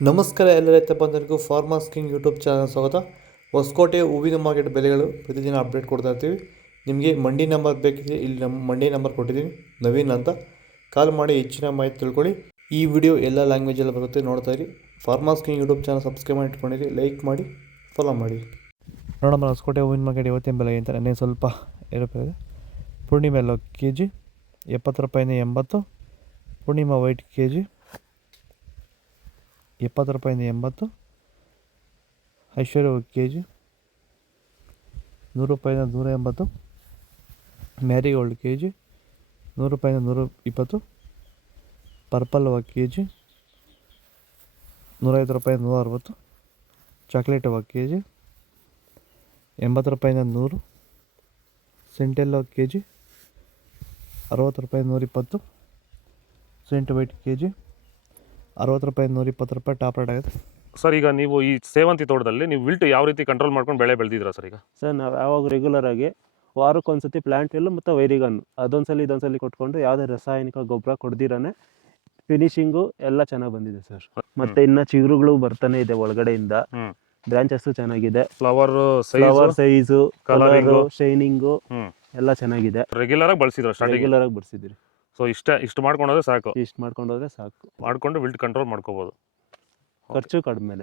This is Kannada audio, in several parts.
ನಮಸ್ಕಾರ ಎಲ್ಲ ರೈತ ಬಂಧುಗಳಿಗೂ ಫಾರ್ಮರ್ಸ್ ಕಿಂಗ್ ಯೂಟ್ಯೂಬ್ ಚಾನಲ್ ಸ್ವಾಗತ. ಹೊಸಕೋಟೆ ಹೂವಿನ ಮಾರ್ಕೆಟ್ ಬೆಲೆಗಳು ಪ್ರತಿದಿನ ಅಪ್ಡೇಟ್ ಕೊಡ್ತಾ ಇರ್ತೀವಿ. ನಿಮಗೆ ಮಂಡಿ ನಂಬರ್ ಬೇಕಿದ್ರೆ ಇಲ್ಲಿ ನಮ್ಮ ಮಂಡಿ ನಂಬರ್ ಕೊಟ್ಟಿದ್ದೀನಿ, ನವೀನ್ ಅಂತ. ಕಾಲ್ ಮಾಡಿ ಹೆಚ್ಚಿನ ಮಾಹಿತಿ ತಿಳ್ಕೊಳ್ಳಿ. ಈ ವಿಡಿಯೋ ಎಲ್ಲ ಲ್ಯಾಂಗ್ವೇಜಲ್ಲಿ ಬರುತ್ತೆ, ನೋಡ್ತಾ ಇರಿ. Farmers king YouTube channel subscribe ಮಾಡಿ ಇಟ್ಕೊಂಡಿರಿ, ಲೈಕ್ ಮಾಡಿ, ಫಾಲೋ ಮಾಡಿ. ನೋಡೋಣ ಹೊಸಕೋಟೆ ಹೂವಿನ ಮಾರ್ಕೆಟ್ ಇವತ್ತಿನ ಬೆಲೆ ಅಂತ ನೆನ್ನೆ ಸ್ವಲ್ಪ ಏರುಪೇರಿದೆ. ಪೂರ್ಣಿಮೆ ಎಲ್ಲೋ ಕೆ ಜಿ 70 ರೂಪಾಯಿಂದ 80. ಪೂರ್ಣಿಮಾ ವೈಟ್ ಕೆ ಜಿ 70 ರೂಪಾಯಿಂದ 80. ಐಶ್ವರ್ಯ ಕೆ ಜಿ 100 ರೂಪಾಯಿಂದ 180. ಮ್ಯಾರಿಗೋಲ್ಡ್ ಕೆ ಜಿ 100 ರೂಪಾಯಿಂದ 120. ಪರ್ಪಲ್ ಕೆ ಜಿ 150 ರೂಪಾಯಿಂದ 160. ಚಾಕ್ಲೇಟ್ ಕೆ ಜಿ 80 ರೂಪಾಯಿಂದ 100. ಸೆಂಟೆಲ್ಲೋ ಕೆ ಜಿ 60 ರೂಪಾಯಿಂದ 120. ಸೆಂಟ್ ವೈಟ್ ಕೆ ಜಿ 60 ರೂಪಾಯಿಂದ 120 ರೂಪಾಯಿ ಟಾಪ್ ರೇಟ್ ಆಗಿದೆ. ಸರ್, ಈಗ ನೀವು ಈ ಸೇವಂತಿ ತೋಟದಲ್ಲಿ ನೀವು ವಿಲ್ಟ್ ಯಾವ ರೀತಿ ಕಂಟ್ರೋಲ್ ಮಾಡ್ಕೊಂಡು ಬೆಳೆ ಬೆಳೆದಿದ್ದೀರಾ ಸರ್? ಈಗ ಸರ್ ನಾವು ಯಾವಾಗ ರೆಗ್ಯುಲರ್ ಆಗಿ ವಾರಕ್ಕೊಂದ್ಸತಿ ಪ್ಲಾಂಟ್ ವಿಲ್ ಮತ್ತು ವೈರಿಗನ್ ಇದೊಂದ್ಸಲಿ ಕೊಟ್ಕೊಂಡು ಯಾವುದೇ ರಾಸಾಯನಿಕ ಗೊಬ್ಬರ ಕೊಡ್ದಿರಾನೆ ಫಿನಿಶಿಂಗು ಎಲ್ಲ ಚೆನ್ನಾಗಿ ಬಂದಿದೆ ಸರ್. ಮತ್ತೆ ಇನ್ನ ಚಿಗುರುಗಳು ಬರ್ತಾನೆ ಇದೆ ಒಳಗಡೆಯಿಂದ. ಬ್ರಾಂಚಸ್ ಚೆನ್ನಾಗಿದೆ, ಫ್ಲವರ್ ಸೈಜು, ಕಲರ್, ಶೈನಿಂಗು ಎಲ್ಲ ಚೆನ್ನಾಗಿದೆ. ರೆಗ್ಯುಲರ್ ಆಗಿ ಬಳಸಿದ್ರಿ. ಸೊ ಇಷ್ಟು ಮಾಡ್ಕೊಂಡೋದ್ರೆ ಸಾಕು. ಮಾಡ್ಕೊಂಡು ವಿಲ್ಟ್ ಕಂಟ್ರೋಲ್ ಮಾಡ್ಕೋಬಹುದು, ಖರ್ಚು ಕಡಿಮೆ.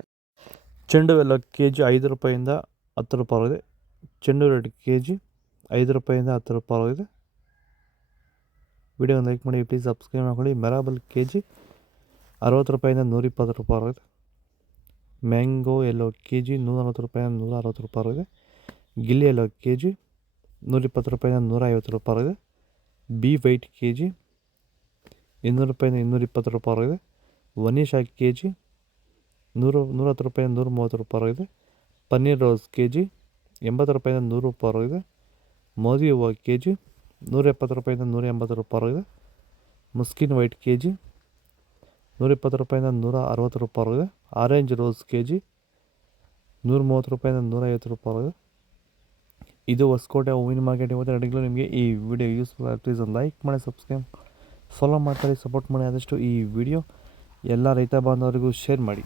ಚೆಂಡು ಎಲ್ಲ ಕೆ ಜಿ 5 ರೂಪಾಯಿಂದ 10 ರೂಪಾಯಿ ಇದೆ. ಚೆಂಡು ರೇಟ್ ಕೆ ಜಿ 5 ರೂಪಾಯಿಂದ 10 ರೂಪಾಯಿ ಇದೆ. ವಿಡಿಯೋ ಲೈಕ್ ಮಾಡಿ, ಪ್ಲೀಸ್ ಸಬ್ಸ್ಕ್ರೈಬ್ ಮಾಡ್ಕೊಳ್ಳಿ. ಮೆರಾಬಲ್ ಕೆ ಜಿ 60 ರೂಪಾಯಿಂದ 120 ರೂಪಾಯಿ ಇದೆ. ಮ್ಯಾಂಗೋ ಎಲ್ಲೋ ಕೆ ಜಿ 140 ರೂಪಾಯಿಂದ 160 ರೂಪಾಯಿ ಇದೆ. ಗಿಲ್ಲಿ ಎಲ್ಲೋ ಕೆ ಜಿ 120 ರೂಪಾಯಿಂದ 150 ರೂಪಾಯಿ ಇದೆ. ಬಿ ವೈಟ್ ಕೆ ಜಿ 200 ರೂಪಾಯಿಂದ 220 ರೂಪಾಯಿ ಇದೆ. ವನೀಶಾ ಕೆ ಜಿ 110 ರೂಪಾಯಿಂದ 130 ರೂಪಾಯಿ ಇದೆ. ಪನ್ನೀರ್ ರೋಸ್ ಕೆ ಜಿ 80 ರೂಪಾಯಿಂದ 100 ರೂಪಾಯಿ ಇದೆ. ಮೋದಿ ಹೂವು ಕೆ ಜಿ 170 ರೂಪಾಯಿಂದ 180 ರೂಪಾಯಿ ಇದೆ. ಮುಸ್ಕಿನ್ ವೈಟ್ ಕೆ ಜಿ 120 ರೂಪಾಯಿಂದ 160 ರೂಪಾಯಿ ಇದೆ. ಆರೆಂಜ್ ರೋಸ್ ಕೆ ಜಿ 130 ರೂಪಾಯಿಂದ 150 ರೂಪಾಯಿ ಇದೆ. ಇದು ಹೊಸಕೋಟೆ ಹೂವಿನ ಮಾರ್ಕೆಟ್ ಇವತ್ತು ರೆಡಿಗಳು. ನಿಮಗೆ ಈ ವಿಡಿಯೋ ಯೂಸ್ಫುಲ್ ಆಗಿ ಪ್ಲೀಸ್ ಒಂದು ಲೈಕ್ ಮಾಡಿ, ಸಬ್ಸ್ಕ್ರೈಬ್ ಫಾಲೋ ಮಾಡ್ತಾರೆ, ಸಪೋರ್ಟ್ ಮಾಡಿ. ಆದಷ್ಟು ಈ ವಿಡಿಯೋ ಎಲ್ಲ ರೈತ ಬಾಂಧವರಿಗೂ ಶೇರ್ ಮಾಡಿ.